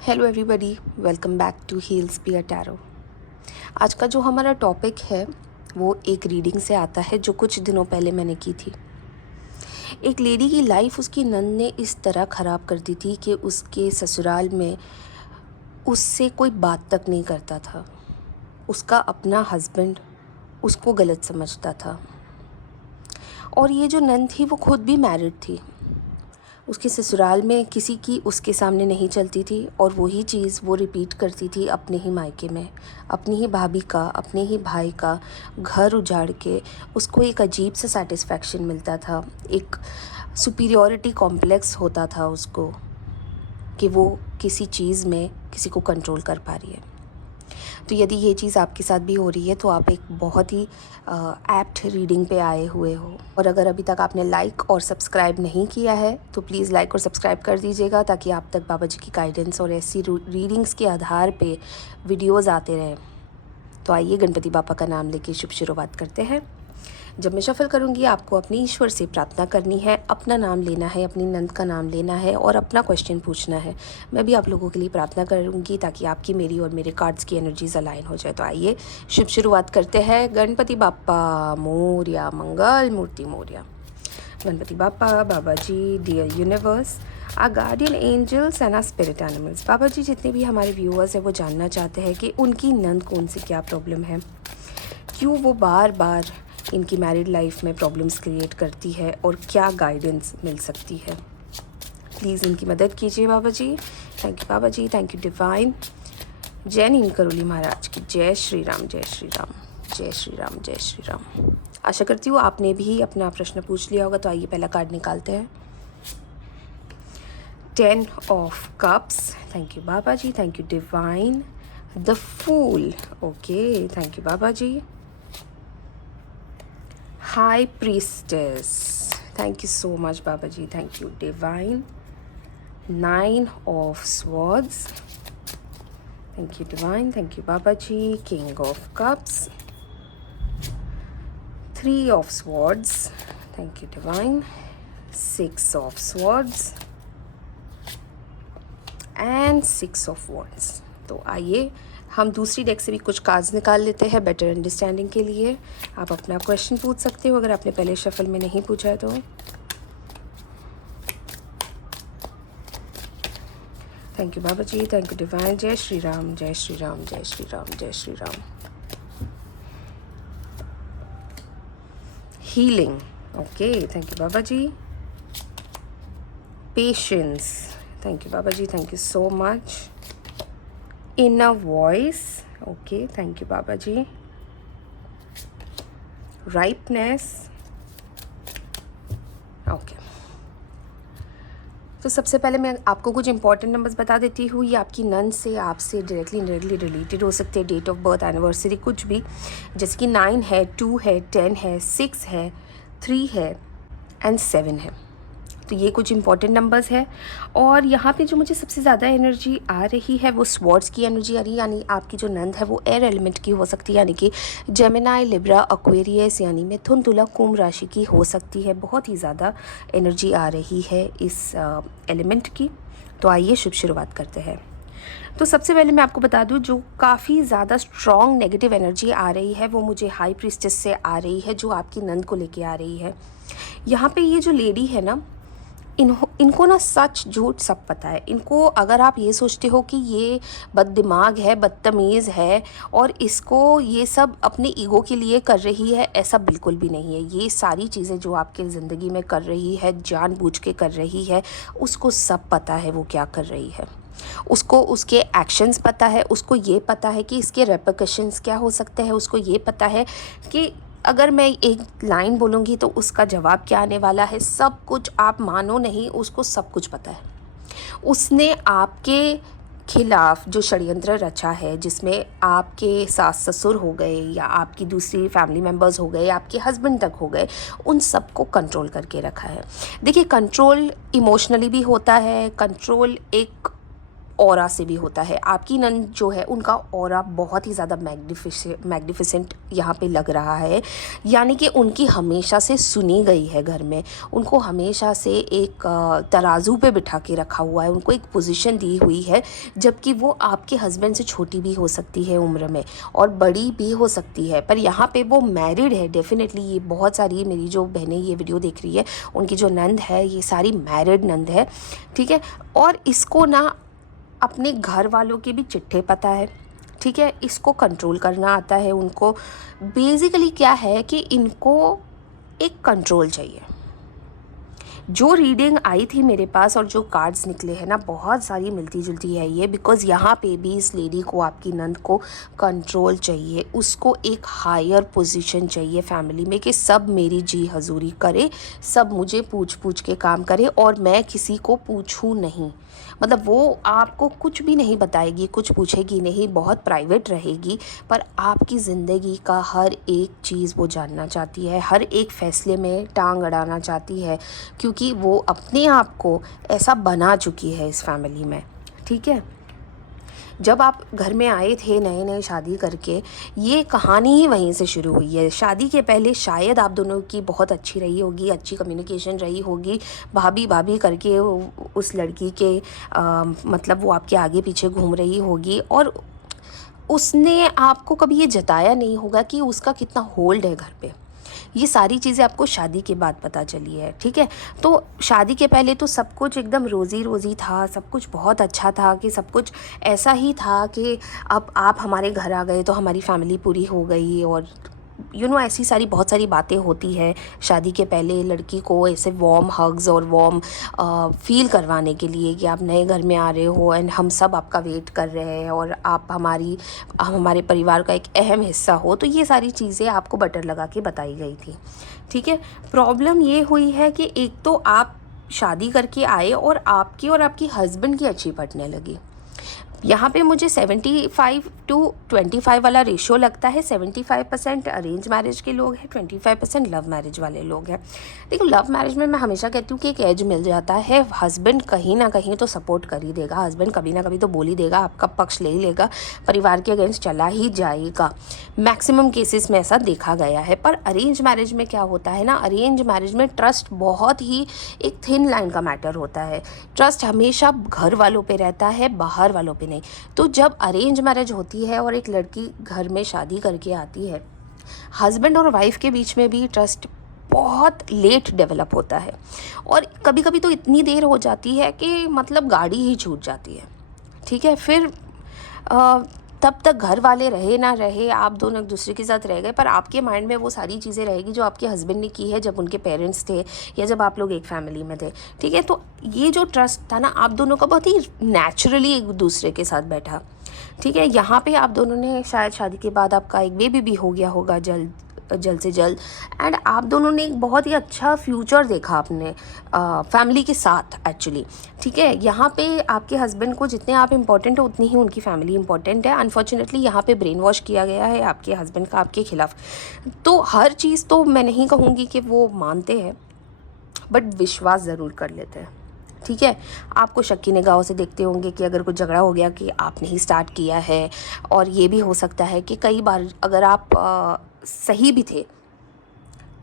Hello everybody, welcome back to heals be a tarot. आज का जो हमारा टॉपिक है वो एक रीडिंग से आता है जो कुछ दिनों पहले मैंने की थी। एक लेडी की लाइफ उसकी नंद ने इस तरह ख़राब कर दी थी कि उसके ससुराल में उससे कोई बात तक नहीं करता था। उसका अपना हस्बैंड उसको गलत समझता था और ये जो नंद थी वो खुद भी मैरिड थी। उसके ससुराल में किसी की उसके सामने नहीं चलती थी और वही चीज़ वो रिपीट करती थी अपने ही मायके में, अपनी ही भाभी का, अपने ही भाई का घर उजाड़ के उसको एक अजीब सा सेटिस्फैक्शन मिलता था। एक सुपीरियॉरिटी कॉम्प्लेक्स होता था उसको कि वो किसी चीज़ में किसी को कंट्रोल कर पा रही है। तो यदि ये चीज़ आपके साथ भी हो रही है तो आप एक बहुत ही एप्ट रीडिंग पे आए हुए हो। और अगर अभी तक आपने लाइक और सब्सक्राइब नहीं किया है तो प्लीज़ लाइक और सब्सक्राइब कर दीजिएगा ताकि आप तक बाबा जी की गाइडेंस और ऐसी रीडिंग्स के आधार पे वीडियोस आते रहें। तो आइए गणपति बापा का नाम लेके शुभ शुरुआत करते हैं। जब मैं शफल करूंगी आपको अपने ईश्वर से प्रार्थना करनी है, अपना नाम लेना है, अपनी नंद का नाम लेना है और अपना क्वेश्चन पूछना है। मैं भी आप लोगों के लिए प्रार्थना करूंगी ताकि आपकी, मेरी और मेरे कार्ड्स की एनर्जीज अलाइन हो जाए। तो आइए शुभ शुरुआत करते हैं। गणपति बापा मोरया, मंगल मूर्ति मोरया। Ganpati Bappa, Baba ji, dear universe, ah guardian angels and ah spirit animals. Baba ji, जितने भी हमारे व्यूअर्स हैं वो जानना चाहते हैं कि उनकी नंद को उनसे क्या प्रॉब्लम है, क्यों वो बार बार इनकी मैरिड लाइफ में प्रॉब्लम्स क्रिएट करती है और क्या गाइडेंस मिल सकती है। प्लीज़ इनकी मदद कीजिए Baba ji. Thank you Baba ji, thank you divine. जय नीम करोली महाराज की जय श्री राम, जय श्री राम, जय श्री राम, जय श्री राम। आशा करती हूँ आपने भी अपना प्रश्न पूछ लिया होगा। तो आइए पहला कार्ड निकालते हैं। 10 of cups, thank you Baba ji, thank you divine. The fool, okay, thank you Baba ji. High Priestess, thank you so much Baba Ji, thank you Divine. 9 of Swords, thank you Divine, thank you Baba Ji. King of Cups, 3 of Swords, thank you Divine. 6 of Swords and 6 of Wands. तो आइए हम दूसरी deck से भी कुछ cards निकाल लेते हैं बेटर अंडरस्टैंडिंग के लिए। आप अपना क्वेश्चन पूछ सकते हो अगर आपने पहले शफल में नहीं पूछा है तो। Thank you Baba ji, thank you divine. जय श्री राम, जय श्री राम, जय श्री राम, जय Shri Ram. Healing, okay, thank you Baba ji. Patience, thank you Baba ji, thank you so much. Inner voice, okay, thank you Baba Ji. Ripeness, okay. तो सबसे पहले मैं आपको कुछ इंपॉर्टेंट नंबर्स बता देती हूँ। ये आपकी नंद से, आपसे डायरेक्टली इनडायरेक्टली रिलेटेड हो सकते हैं। डेट ऑफ बर्थ, एनिवर्सरी, कुछ भी, जैसे कि 9 है, 2 है, 10 है, 6 है, 3 है एंड 7 है। तो ये कुछ इंपॉर्टेंट नंबर्स है। और यहाँ पे जो मुझे सबसे ज़्यादा एनर्जी आ रही है वो स्वॉर्ड्स की एनर्जी आ रही है। यानी आपकी जो नंद है वो एयर एलिमेंट की हो सकती है, यानी कि जेमिनाई, लिब्रा, एक्वेरियस यानी मिथुन, तुला, कुंभ राशि की हो सकती है। बहुत ही ज़्यादा एनर्जी आ रही है इस एलिमेंट की। तो आइए शुभ शुरुआत करते हैं। तो सबसे पहले मैं आपको बता दूं, जो काफ़ी ज़्यादा स्ट्रॉन्ग नेगेटिव एनर्जी आ रही है वो मुझे हाई प्रीस्टेस से आ रही है, जो आपकी नंद को लेके आ रही है। यहाँ पे ये जो लेडी है ना, इनको ना सच झूठ सब पता है। इनको, अगर आप ये सोचते हो कि ये बददिमाग है, बदतमीज़ है और इसको ये सब अपने ईगो के लिए कर रही है, ऐसा बिल्कुल भी नहीं है। ये सारी चीज़ें जो आपके ज़िंदगी में कर रही है, जानबूझ के कर रही है, उसको सब पता है वो क्या कर रही है। उसको उसके एक्शंस पता है, उसको ये पता है कि इसके रेपरकशंस क्या हो सकते हैं, उसको ये पता है कि अगर मैं एक लाइन बोलूँगी तो उसका जवाब क्या आने वाला है। सब कुछ, आप मानो नहीं, उसको सब कुछ पता है। उसने आपके खिलाफ जो षड्यंत्र रचा है, जिसमें आपके सास ससुर हो गए या आपकी दूसरी फैमिली मेम्बर्स हो गए, आपके हस्बैंड तक हो गए, उन सबको कंट्रोल करके रखा है। देखिए, कंट्रोल इमोशनली भी होता है, कंट्रोल एक ऑरा से भी होता है। आपकी नंद जो है उनका ऑरा बहुत ही ज़्यादा मैग्निफिसेंट यहाँ पे लग रहा है, यानी कि उनकी हमेशा से सुनी गई है घर में, उनको हमेशा से एक तराजू पे बिठा के रखा हुआ है, उनको एक पोजीशन दी हुई है, जबकि वो आपके हस्बैंड से छोटी भी हो सकती है उम्र में और बड़ी भी हो सकती है, पर यहाँ पे वो मैरिड है डेफिनेटली। ये बहुत सारी मेरी जो बहनें ये वीडियो देख रही है, उनकी जो नंद है ये सारी मैरिड नंद है, ठीक है। और इसको ना अपने घर वालों के भी चिट्ठे पता है, ठीक है, इसको कंट्रोल करना आता है उनको। बेसिकली क्या है कि इनको एक कंट्रोल चाहिए। जो रीडिंग आई थी मेरे पास और जो कार्ड्स निकले हैं ना, बहुत सारी मिलती जुलती है ये, बिकॉज़ यहाँ पे भी इस लेडी को, आपकी नंद को कंट्रोल चाहिए, उसको एक हायर पोजीशन चाहिए फैमिली में कि सब मेरी जी हजूरी करे, सब मुझे पूछ पूछ के काम करे और मैं किसी को पूछूं नहीं। मतलब वो आपको कुछ भी नहीं बताएगी, कुछ पूछेगी नहीं, बहुत प्राइवेट रहेगी, पर आपकी ज़िंदगी का हर एक चीज़ वो जानना चाहती है, हर एक फ़ैसले में टांग अड़ाना चाहती है, क्योंकि वो अपने आप को ऐसा बना चुकी है इस फैमिली में, ठीक है। जब आप घर में आए थे नए नए शादी करके, ये कहानी ही वहीं से शुरू हुई है। शादी के पहले शायद आप दोनों की बहुत अच्छी रही होगी, अच्छी कम्युनिकेशन रही होगी, भाभी भाभी करके उस लड़की के मतलब वो आपके आगे पीछे घूम रही होगी और उसने आपको कभी ये जताया नहीं होगा कि उसका कितना होल्ड है घर पे। ये सारी चीज़ें आपको शादी के बाद पता चली है, ठीक है। तो शादी के पहले तो सब कुछ एकदम रोज़ी रोज़ी था, सब कुछ बहुत अच्छा था, कि सब कुछ ऐसा ही था कि अब आप हमारे घर आ गए तो हमारी फैमिली पूरी हो गई, और ऐसी सारी बहुत सारी बातें होती है शादी के पहले लड़की को ऐसे वार्म हग्स और वार्म फील करवाने के लिए कि आप नए घर में आ रहे हो एंड हम सब आपका वेट कर रहे हैं और आप हमारे परिवार का एक अहम हिस्सा हो। तो ये सारी चीज़ें आपको बटर लगा के बताई गई थी, ठीक है। प्रॉब्लम ये हुई है कि एक तो आप शादी करके आए और आपकी और आपकी हस्बैंड की अच्छी पटने लगी। यहाँ पे मुझे 75-25 वाला रेशियो लगता है। 75% अरेंज मैरिज के लोग हैं, 25% लव मैरिज वाले लोग हैं। देखो, लव मैरिज में मैं हमेशा कहती हूँ कि एक एज मिल जाता है, हस्बैंड कहीं ना कहीं तो सपोर्ट कर ही देगा, हस्बैंड कभी ना कभी तो बोल ही देगा, आपका पक्ष ले ही लेगा, परिवार के अगेंस्ट चला ही जाएगा। मैक्सिमम केसेस में ऐसा देखा गया है। पर अरेंज मैरिज में क्या होता है ना, अरेंज मैरिज में ट्रस्ट बहुत ही एक थिन लाइन का मैटर होता है। ट्रस्ट हमेशा घर वालों पे रहता है, बाहर वालों पे नहीं। तो जब अरेंज मैरिज होती है और एक लड़की घर में शादी करके आती है, हस्बैंड और वाइफ के बीच में भी ट्रस्ट बहुत लेट डेवलप होता है, और कभी कभी तो इतनी देर हो जाती है कि मतलब गाड़ी ही छूट जाती है, ठीक है। फिर तब तक घर वाले रहे ना रहे, आप दोनों एक दूसरे के साथ रह गए, पर आपके माइंड में वो सारी चीज़ें रहेगी जो आपके हस्बैंड ने की है जब उनके पेरेंट्स थे या जब आप लोग एक फैमिली में थे, ठीक है। तो ये जो ट्रस्ट था ना, आप दोनों का बहुत ही नेचुरली एक दूसरे के साथ बैठा, ठीक है। यहाँ पे आप दोनों ने शायद शादी के बाद आपका एक बेबी भी हो गया होगा जल्द से जल्द, एंड आप दोनों ने एक बहुत ही अच्छा फ्यूचर देखा अपने फैमिली के साथ एक्चुअली, ठीक है। यहाँ पे आपके हस्बैंड को जितने आप इम्पोर्टेंट हो उतनी ही उनकी फैमिली इम्पोर्टेंट है। अनफॉर्चुनेटली यहाँ पे ब्रेन वॉश किया गया है आपके हस्बैंड का आपके खिलाफ। तो हर चीज़ तो मैं नहीं कहूँगी कि वो मानते हैं, बट विश्वास ज़रूर कर लेते हैं, ठीक है। आपको शक की निगाहों से देखते होंगे कि अगर कुछ झगड़ा हो गया कि आपने ही स्टार्ट किया है, और ये भी हो सकता है कि कई बार अगर आप सही भी थे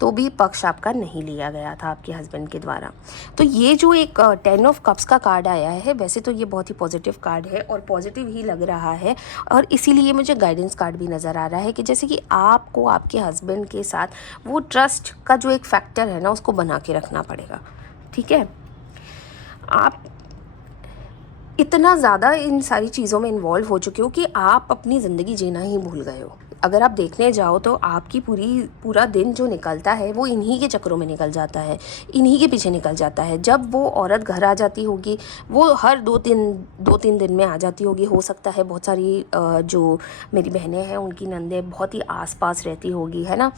तो भी पक्ष आपका नहीं लिया गया था आपके हस्बैंड के द्वारा। तो ये जो एक 10 ऑफ कप्स का कार्ड आया है, वैसे तो ये बहुत ही पॉजिटिव कार्ड है और पॉजिटिव ही लग रहा है, और इसीलिए मुझे गाइडेंस कार्ड भी नज़र आ रहा है कि जैसे कि आपको आपके हस्बैंड के साथ वो ट्रस्ट का जो एक फैक्टर है ना, उसको बना के रखना पड़ेगा, ठीक है। आप इतना ज़्यादा इन सारी चीज़ों में इन्वॉल्व हो चुके हो कि आप अपनी ज़िंदगी जीना ही भूल गए हो। अगर आप देखने जाओ तो आपकी पूरा दिन जो निकलता है वो इन्हीं के चक्करों में निकल जाता है, इन्हीं के पीछे निकल जाता है। जब वो औरत घर आ जाती होगी, वो हर 2-3 दिन में आ जाती होगी। हो सकता है बहुत सारी जो मेरी बहनें हैं उनकी नंदें बहुत ही आसपास रहती होगी, है ना।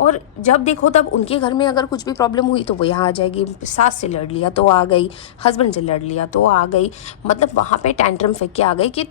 और जब देखो तब उनके घर में अगर कुछ भी प्रॉब्लम हुई तो वो यहाँ आ जाएगी। सास से लड़ लिया तो आ गई, हस्बैंड से लड़ लिया तो आ गई, मतलब वहाँ पे टैंट्रम फेंक के आ गई कि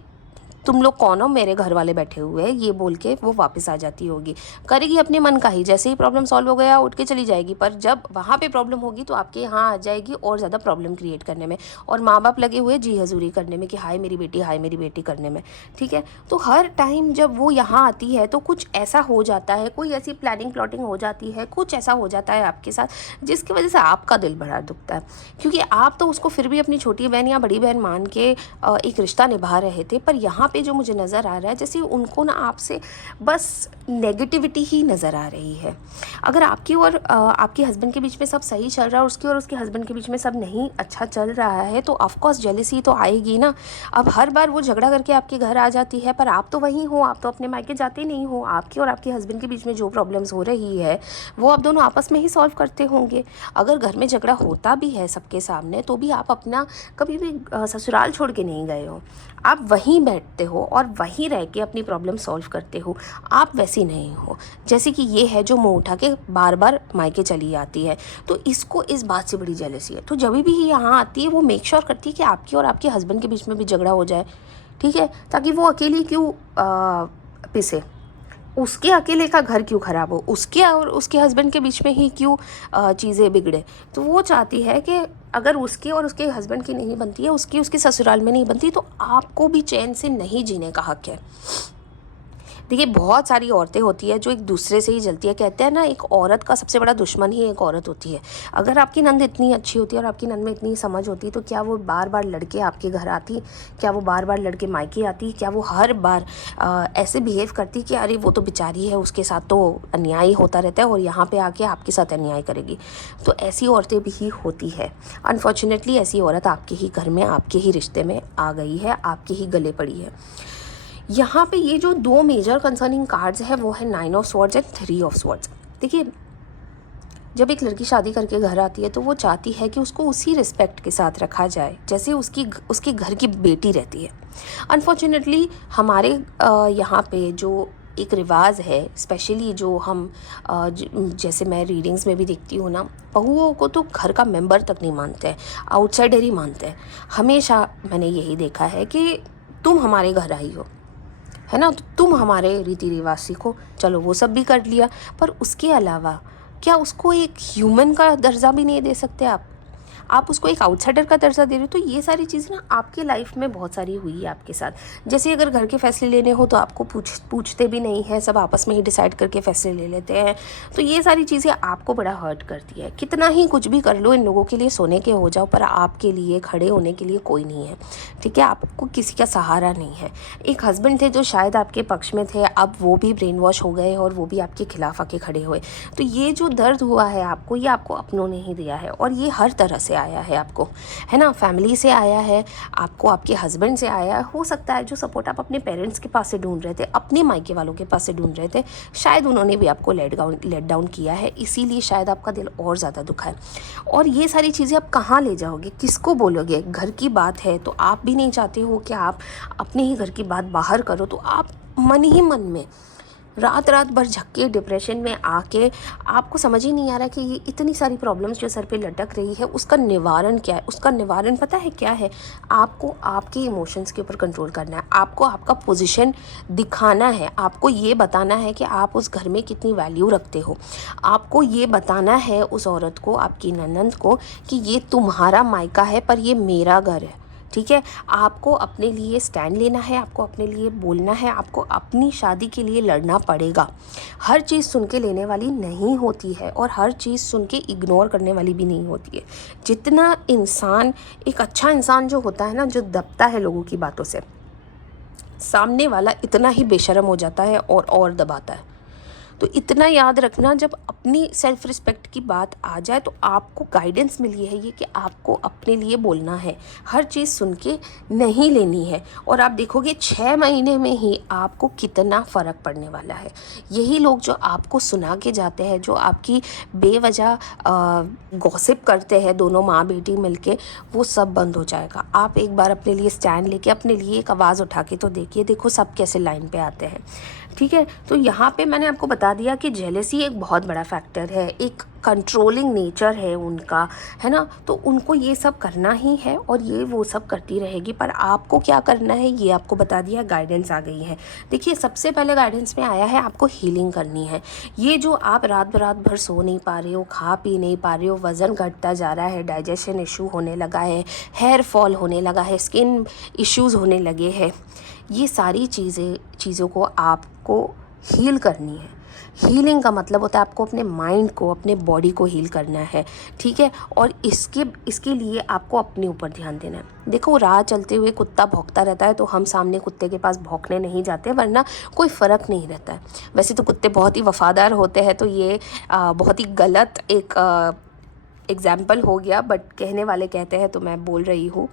तुम लोग कौन हो, मेरे घर वाले बैठे हुए हैं, ये बोल के वो वापस आ जाती होगी। करेगी अपने मन का ही, जैसे ही प्रॉब्लम सॉल्व हो गया उठ के चली जाएगी। पर जब वहाँ पे प्रॉब्लम होगी तो आपके यहाँ आ जाएगी और ज़्यादा प्रॉब्लम क्रिएट करने में, और माँ बाप लगे हुए जी हजूरी करने में कि हाय मेरी बेटी, हाय मेरी बेटी करने में। ठीक है, तो हर टाइम जब वो यहाँ आती है तो कुछ ऐसा हो जाता है, कोई ऐसी प्लानिंग प्लॉटिंग हो जाती है, कुछ ऐसा हो जाता है आपके साथ जिसकी वजह से आपका दिल बड़ा दुखता है। क्योंकि आप तो उसको फिर भी अपनी छोटी बहन या बड़ी बहन मान के एक रिश्ता निभा रहे थे, पर यहाँ पे जो मुझे नज़र आ रहा है जैसे उनको ना आपसे बस नेगेटिविटी ही नज़र आ रही है। अगर आपकी और आपके हस्बैंड के बीच में सब सही चल रहा है और उसकी और उसके हस्बैंड के बीच में सब नहीं अच्छा चल रहा है तो ऑफकोर्स जेलसी तो आएगी ना। अब हर बार वो झगड़ा करके आपके घर आ जाती है, पर आप तो वहीं हो, आप तो अपने मायके जाते नहीं हो। आपके और आपके हस्बैंड के बीच में जो प्रॉब्लम्स हो रही है वो आप दोनों आपस में ही सॉल्व करते होंगे। अगर घर में झगड़ा होता भी है सबके सामने तो भी आप अपना कभी भी ससुराल छोड़ के नहीं गए हो, आप वहीं बैठते हो और वहीं रह के अपनी प्रॉब्लम सॉल्व करते हो। आप वैसी नहीं हो जैसे कि ये है जो मुँह उठा के बार बार मायके चली आती है। तो इसको इस बात से बड़ी जेलसी है। तो जब भी ये यहाँ आती है वो मेक श्योर करती है कि आपकी और आपके हस्बैंड के बीच में भी झगड़ा हो जाए, ठीक है, ताकि वो अकेली क्यों पिसे, उसके अकेले का घर क्यों ख़राब हो, उसके और उसके हस्बैंड के बीच में ही क्यों चीज़ें बिगड़े। तो वो चाहती है कि अगर उसके और उसके हस्बैंड की नहीं बनती है, उसकी उसके ससुराल में नहीं बनती, तो आपको भी चैन से नहीं जीने का हक़ है। देखिए बहुत सारी औरतें होती है जो एक दूसरे से ही जलती है। कहते हैं ना, एक औरत का सबसे बड़ा दुश्मन ही एक औरत होती है। अगर आपकी नंद इतनी अच्छी होती है और आपकी नंद में इतनी समझ होती तो क्या वो बार बार लड़के आपके घर आती, क्या वो बार बार लड़के मायके आती, क्या वो हर बार ऐसे बिहेव करती कि अरे वो तो बेचारी है, उसके साथ तो अन्याय होता रहता है और यहाँ पे आके आपके साथ अन्याय करेगी। तो ऐसी औरतें भी होती है। अनफॉर्चुनेटली ऐसी औरत आपके ही घर में, आपके ही रिश्ते में आ गई है, आपके ही गले पड़ी है। यहाँ पे ये जो दो मेजर कंसर्निंग कार्ड्स है वो है 9 of swords and 3 of swords. देखिए जब एक लड़की शादी करके घर आती है तो वो चाहती है कि उसको उसी रिस्पेक्ट के साथ रखा जाए जैसे उसके घर की बेटी रहती है। अनफॉर्चुनेटली हमारे यहाँ पे जो एक रिवाज है, स्पेशली जो हम जैसे मैं रीडिंग्स में भी देखती हूँ ना, बहुओं को तो घर का मेंबर तक नहीं मानते हैं, आउटसाइडर ही मानते हैं। हमेशा मैंने यही देखा है कि तुम हमारे घर आई हो, है ना, तो तुम हमारे रीति रिवाज सीखो। चलो वो सब भी कर लिया, पर उसके अलावा क्या उसको एक ह्यूमन का दर्जा भी नहीं दे सकते आप उसको एक आउटसाइडर का दर्जा दे रहे हो। तो ये सारी चीज़ें ना आपके लाइफ में बहुत सारी हुई है आपके साथ। जैसे अगर घर के फैसले लेने हो तो आपको पूछते भी नहीं है, सब आपस में ही डिसाइड करके फैसले ले लेते हैं। तो ये सारी चीज़ें आपको बड़ा हर्ट करती है। कितना ही कुछ भी कर लो, इन लोगों के लिए सोने के हो जाओ, पर आपके लिए खड़े होने के लिए कोई नहीं है, ठीक है, आपको किसी का सहारा नहीं है। एक हस्बैंड थे जो शायद आपके पक्ष में थे, अब वो भी ब्रेन वॉश हो गए और वो भी आपके खिलाफ आके खड़े हुए। तो ये जो दर्द हुआ है आपको, ये आपको अपनों ने ही दिया है, और ये हर तरह से आया है आपको, है ना, फैमिली से आया है आपको, आपके हस्बैंड से आया है। हो सकता है जो सपोर्ट आप अपने पेरेंट्स के पास से ढूंढ रहे थे, अपने मायके वालों के पास से ढूंढ रहे थे, शायद उन्होंने भी आपको लेट डाउन किया है, इसीलिए शायद आपका दिल और ज़्यादा दुखा है। और ये सारी चीज़ें आप कहाँ ले जाओगे, किसको बोलोगे। घर की बात है तो आप भी नहीं चाहते हो कि आप अपने ही घर की बात बाहर करो, तो आप मन ही मन में रात रात भर झक्के डिप्रेशन में आके आपको समझ ही नहीं आ रहा कि ये इतनी सारी प्रॉब्लम्स जो सर पे लटक रही है उसका निवारण क्या है। उसका निवारण पता है क्या है? आपको आपके इमोशंस के ऊपर कंट्रोल करना है, आपको आपका पोजीशन दिखाना है, आपको ये बताना है कि आप उस घर में कितनी वैल्यू रखते हो, आपको ये बताना है उस औरत को, आपकी ननंद को, कि ये तुम्हारा मायका है पर ये मेरा घर है, ठीक है। आपको अपने लिए स्टैंड लेना है, आपको अपने लिए बोलना है, आपको अपनी शादी के लिए लड़ना पड़ेगा। हर चीज़ सुन के लेने वाली नहीं होती है और हर चीज़ सुन के इग्नोर करने वाली भी नहीं होती है। जितना इंसान, एक अच्छा इंसान जो होता है ना, जो दबता है लोगों की बातों से, सामने वाला इतना ही बेशर्म हो जाता है और दबाता है। तो इतना याद रखना, जब अपनी सेल्फ रिस्पेक्ट की बात आ जाए तो आपको गाइडेंस मिली है ये कि आपको अपने लिए बोलना है, हर चीज़ सुन के नहीं लेनी है। और आप देखोगे 6 महीने में ही आपको कितना फ़र्क पड़ने वाला है। यही लोग जो आपको सुना के जाते हैं, जो आपकी बेवजह गॉसिप करते हैं, दोनों माँ बेटी मिलके, वो सब बंद हो जाएगा। आप एक बार अपने लिए स्टैंड लेके अपने लिए एक आवाज़ उठा के तो देखिए, देखो सब कैसे लाइन पे आते हैं, ठीक है। तो यहाँ पे मैंने आपको बता बता दिया कि जेलेसी एक बहुत बड़ा फैक्टर है, एक कंट्रोलिंग नेचर है उनका, है ना। तो उनको ये सब करना ही है और ये वो सब करती रहेगी, पर आपको क्या करना है ये आपको बता दिया, गाइडेंस आ गई है। देखिए सबसे पहले गाइडेंस में आया है आपको हीलिंग करनी है। ये जो आप रात भर सो नहीं पा रहे हो, खा पी नहीं पा रहे हो, वज़न घटता जा रहा है, डाइजेशन इशू होने लगा है, हेयर फॉल होने लगा है, स्किन इश्यूज़ होने लगे हैं, ये सारी चीज़ों को आपको हील करनी है। हीलिंग का मतलब होता है आपको अपने माइंड को, अपने बॉडी को हील करना है, ठीक है। और इसके लिए आपको अपने ऊपर ध्यान देना है। देखो राह चलते हुए कुत्ता भौंकता रहता है तो हम सामने कुत्ते के पास भौंकने नहीं जाते, वरना कोई फ़र्क नहीं रहता है। वैसे तो कुत्ते बहुत ही वफ़ादार होते हैं, तो ये बहुत ही गलत एक एग्ज़ाम्पल हो गया, बट कहने वाले कहते हैं तो मैं बोल रही हूँ।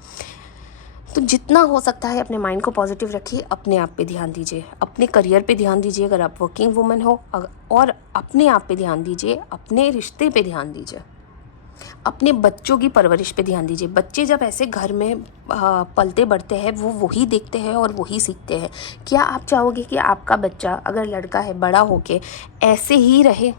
तो जितना हो सकता है अपने माइंड को पॉजिटिव रखिए, अपने आप पे ध्यान दीजिए, अपने करियर पे ध्यान दीजिए अगर आप वर्किंग वुमन हो, और अपने आप पे ध्यान दीजिए, अपने रिश्ते पे ध्यान दीजिए, अपने बच्चों की परवरिश पे ध्यान दीजिए। बच्चे जब ऐसे घर में पलते बढ़ते हैं वो वही देखते हैं और वही सीखते हैं। क्या आप चाहोगे कि आपका बच्चा अगर लड़का है बड़ा होके ऐसे ही रहे?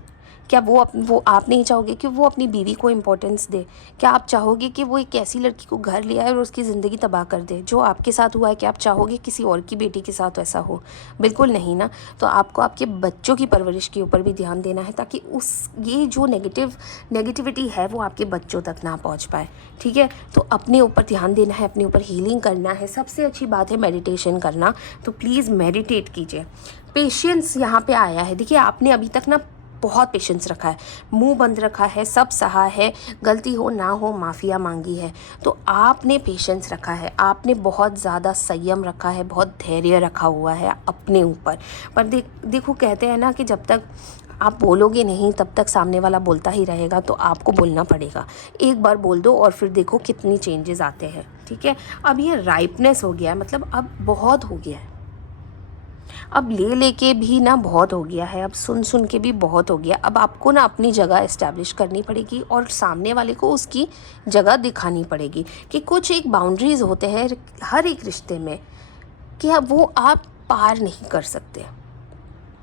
क्या वो आप नहीं चाहोगे कि वो अपनी बीवी को इम्पोर्टेंस दे? क्या आप चाहोगे कि वो एक ऐसी लड़की को घर ले आए और उसकी ज़िंदगी तबाह कर दे? जो आपके साथ हुआ है, क्या आप चाहोगे किसी और की बेटी के साथ ऐसा हो? बिल्कुल नहीं ना। तो आपको आपके बच्चों की परवरिश के ऊपर भी ध्यान देना है, ताकि ये जो नेगेटिविटी है वो आपके बच्चों तक ना पहुँच पाए, ठीक है। तो अपने ऊपर ध्यान देना है, अपने ऊपर हीलिंग करना है। सबसे अच्छी बात है मेडिटेशन करना, तो प्लीज़ मेडिटेट कीजिए। पेशेंस यहाँ पे आया है। देखिए आपने अभी तक ना बहुत पेशेंस रखा है, मुंह बंद रखा है, सब सहा है, गलती हो ना हो माफ़िया मांगी है, तो आपने पेशेंस रखा है, आपने बहुत ज़्यादा संयम रखा है, बहुत धैर्य रखा हुआ है अपने ऊपर। पर देखो कहते हैं ना कि जब तक आप बोलोगे नहीं तब तक सामने वाला बोलता ही रहेगा, तो आपको बोलना पड़ेगा। एक बार बोल दो और फिर देखो कितनी चेंजेस आते हैं, ठीक है। अब ये राइपनेस हो गया है, मतलब अब बहुत हो गया है, अब लेके भी ना बहुत हो गया है, अब सुन के भी बहुत हो गया। अब आपको ना अपनी जगह इस्टेब्लिश करनी पड़ेगी और सामने वाले को उसकी जगह दिखानी पड़ेगी कि कुछ एक बाउंड्रीज़ होते हैं हर एक रिश्ते में, कि वो आप पार नहीं कर सकते,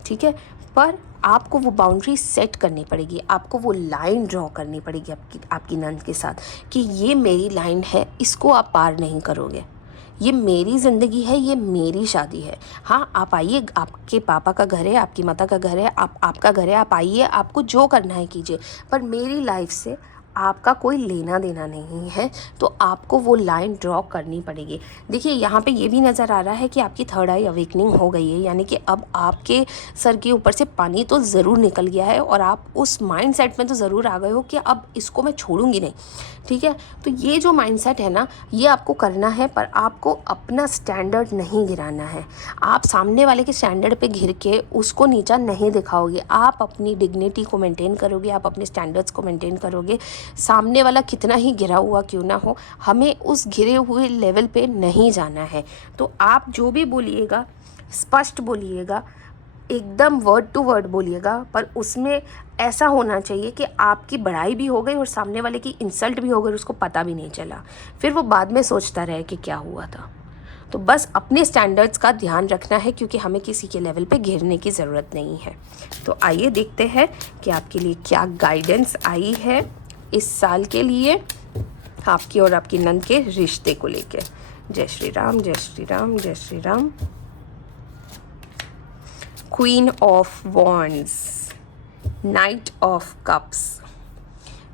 ठीक है। पर आपको वो बाउंड्री सेट करनी पड़ेगी, आपको वो लाइन ड्रॉ करनी पड़ेगी आपकी नंद के साथ, कि ये मेरी लाइन है, इसको आप पार नहीं करोगे, ये मेरी ज़िंदगी है, ये मेरी शादी है। हाँ आप आइए, आपके पापा का घर है, आपकी माता का घर है, आपका घर है, आप आइए, आपको जो करना है कीजिए, पर मेरी लाइफ से आपका कोई लेना देना नहीं है। तो आपको वो लाइन ड्रॉ करनी पड़ेगी। देखिए यहाँ पे ये भी नज़र आ रहा है कि आपकी थर्ड आई अवेकनिंग हो गई है, यानी कि अब आपके सर के ऊपर से पानी तो ज़रूर निकल गया है और आप उस माइंडसेट में तो ज़रूर आ गए हो कि अब इसको मैं छोड़ूंगी नहीं, ठीक है। तो ये जो माइंडसेट है ना, ये आपको करना है, पर आपको अपना स्टैंडर्ड नहीं गिराना है। आप सामने वाले के स्टैंडर्ड पे घिर के उसको नीचा नहीं दिखाओगे, आप अपनी डिग्निटी को मेंटेन करोगे, आप अपने स्टैंडर्ड्स को मेंटेन करोगे। सामने वाला कितना ही घिरा हुआ क्यों ना हो, हमें उस घिरे हुए लेवल पे नहीं जाना है। तो आप जो भी बोलिएगा स्पष्ट बोलिएगा, एकदम वर्ड टू वर्ड बोलिएगा, पर उसमें ऐसा होना चाहिए कि आपकी बढ़ाई भी हो गई और सामने वाले की इंसल्ट भी हो गई, उसको पता भी नहीं चला, फिर वो बाद में सोचता रहे कि क्या हुआ था। तो बस अपने स्टैंडर्ड्स का ध्यान रखना है, क्योंकि हमें किसी के लेवल पे घिरने की ज़रूरत नहीं है। तो आइए देखते हैं कि आपके लिए क्या गाइडेंस आई है इस साल के लिए, आपकी और आपकी नंद के रिश्ते को लेकर। जय श्री राम, जय श्री राम, जय Shri Ram. Queen of wands, night of cups.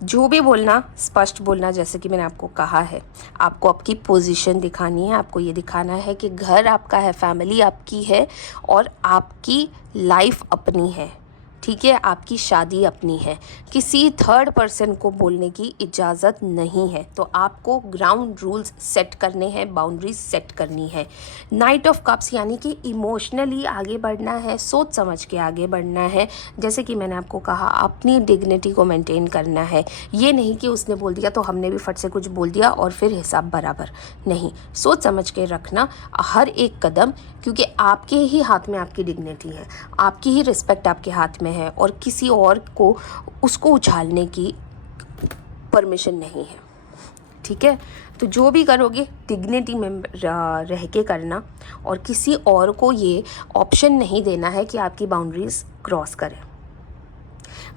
जो भी बोलना स्पष्ट बोलना, जैसे कि मैंने आपको कहा है, आपको आपकी पोजीशन दिखानी है, आपको ये दिखाना है कि घर आपका है, फैमिली आपकी है और आपकी लाइफ अपनी है, ठीक है। आपकी शादी अपनी है, किसी थर्ड पर्सन को बोलने की इजाज़त नहीं है। तो आपको ग्राउंड रूल्स सेट करने हैं, बाउंड्रीज सेट करनी है। नाइट ऑफ कप्स यानी कि इमोशनली आगे बढ़ना है, सोच समझ के आगे बढ़ना है। जैसे कि मैंने आपको कहा, अपनी डिग्निटी को मेंटेन करना है। ये नहीं कि उसने बोल दिया तो हमने भी फट से कुछ बोल दिया और फिर हिसाब बराबर नहीं। सोच समझ के रखना हर एक कदम, क्योंकि आपके ही हाथ में आपकी डिग्निटी है, आपकी ही रिस्पेक्ट आपके हाथ में है और किसी और को उसको उछालने की परमिशन नहीं है, ठीक है। तो जो भी करोगे डिग्निटी में रह के करना, और किसी और को ये ऑप्शन नहीं देना है कि आपकी बाउंड्रीज क्रॉस करें,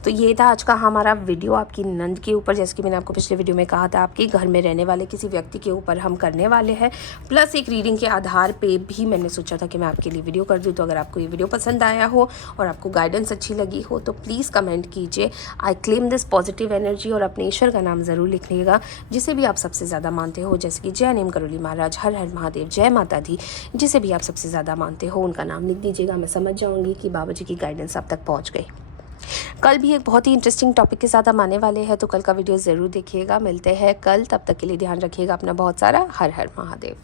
तो ये था आज का हमारा वीडियो आपकी नंद के ऊपर। जैसे कि मैंने आपको पिछले वीडियो में कहा था, आपके घर में रहने वाले किसी व्यक्ति के ऊपर हम करने वाले हैं, प्लस एक रीडिंग के आधार पे भी मैंने सोचा था कि मैं आपके लिए वीडियो कर दूँ। तो अगर आपको ये वीडियो पसंद आया हो और आपको गाइडेंस अच्छी लगी हो तो प्लीज़ कमेंट कीजिए I claim this positive energy, और अपने ईश्वर का नाम ज़रूर लिखिएगा जिसे भी आप सबसे ज़्यादा मानते हो, जैसे कि जय नीम करोली महाराज, हर हर महादेव, जय माता दी, जिसे भी आप सबसे ज़्यादा मानते हो उनका नाम लिख दीजिएगा। मैं समझ जाऊँगी कि बाबा जी की गाइडेंस आप तक पहुँच गई। कल भी एक बहुत ही इंटरेस्टिंग टॉपिक के साथ हम आने वाले हैं, तो कल का वीडियो ज़रूर देखिएगा। मिलते हैं कल, तब तक के लिए ध्यान रखिएगा अपना बहुत सारा। हर हर महादेव।